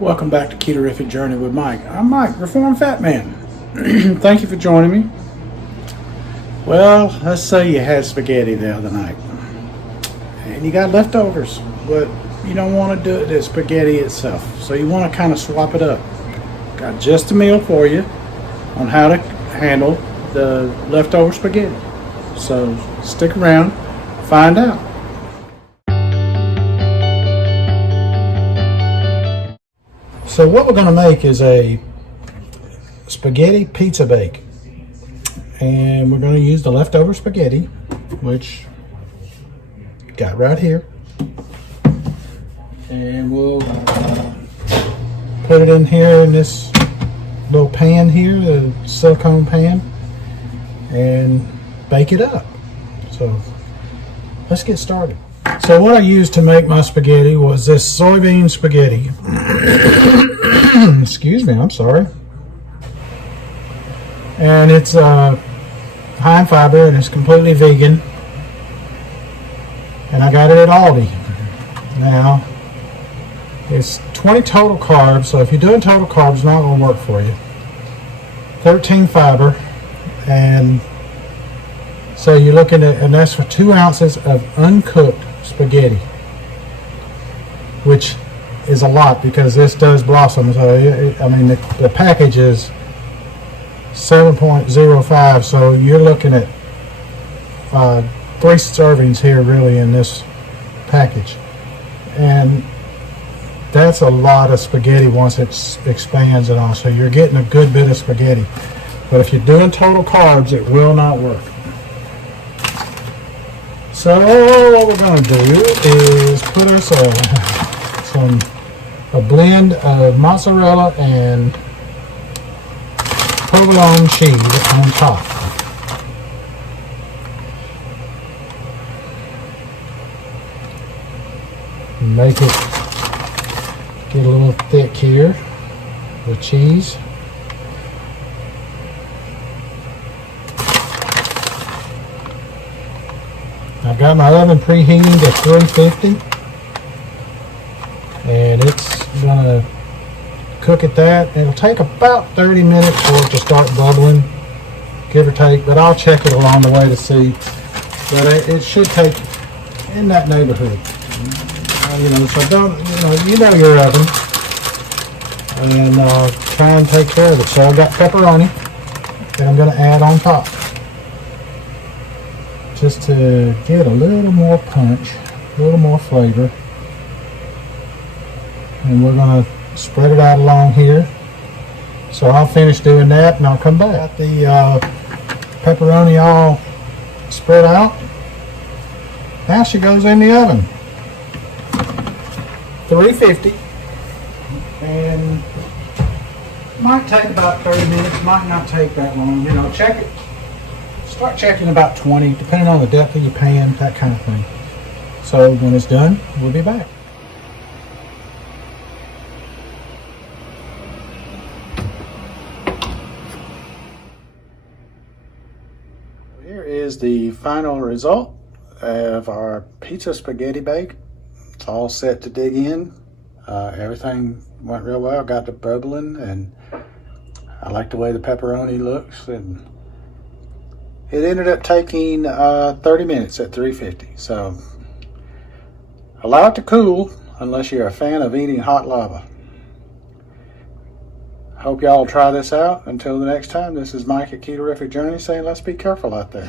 Welcome back to Ketorific Journey with Mike. I'm Mike, Reformed Fat Man. Thank you for joining me. Well, let's say you had spaghetti the other night and you got leftovers, but you don't want to do the spaghetti itself, so you want to kind of swap it up. Got just a meal for you on how to handle the leftover spaghetti. So stick around, find out. So what we're going to make is a spaghetti pizza bake, and we're going to use the leftover spaghetti, which got right here, and we'll put it in here in this little pan here, the silicone pan, and bake it up. So let's get started. So what I used to make my spaghetti was this soybean spaghetti. Excuse me, I'm sorry. And it's high in fiber and it's completely vegan. And I got it at Aldi. Now, it's 20 total carbs, so if you're doing total carbs, it's not going to work for you. 13 fiber, and so you're looking at, and that's for 2 ounces of uncooked spaghetti, which is a lot because this does blossom. So I mean the package is 7.05, so you're looking at 3 servings here really in this package, and that's a lot of spaghetti once it expands and all. So you're getting a good bit of spaghetti, but if you're doing total carbs, it will not work. So what we're going to do is put us a blend of mozzarella and provolone cheese on top. Make it get a little thick here with cheese. I've got my oven preheating to 350, and it's going to cook at that. It'll take about 30 minutes for it to start bubbling, give or take, but I'll check it along the way to see. But it should take in that neighborhood. So don't, you know your oven, and try and take care of it. So I've got pepperoni that I'm going to add on top, just to get a little more punch, a little more flavor. And we're going to spread it out along here. So I'll finish doing that and I'll come back. Got the pepperoni all spread out. Now she goes in the oven. 350. And might take about 30 minutes, might not take that long. Check it. Start checking about 20, depending on the depth of your pan, that kind of thing. So when it's done, we'll be back. Here is the final result of our pizza spaghetti bake. It's all set to dig in. Everything went real well, got to bubbling, and I like the way the pepperoni looks. And it ended up taking 30 minutes at 350. So allow it to cool unless you're a fan of eating hot lava. Hope y'all try this out. Until the next time, this is Mike at Ketorific Journey saying let's be careful out there.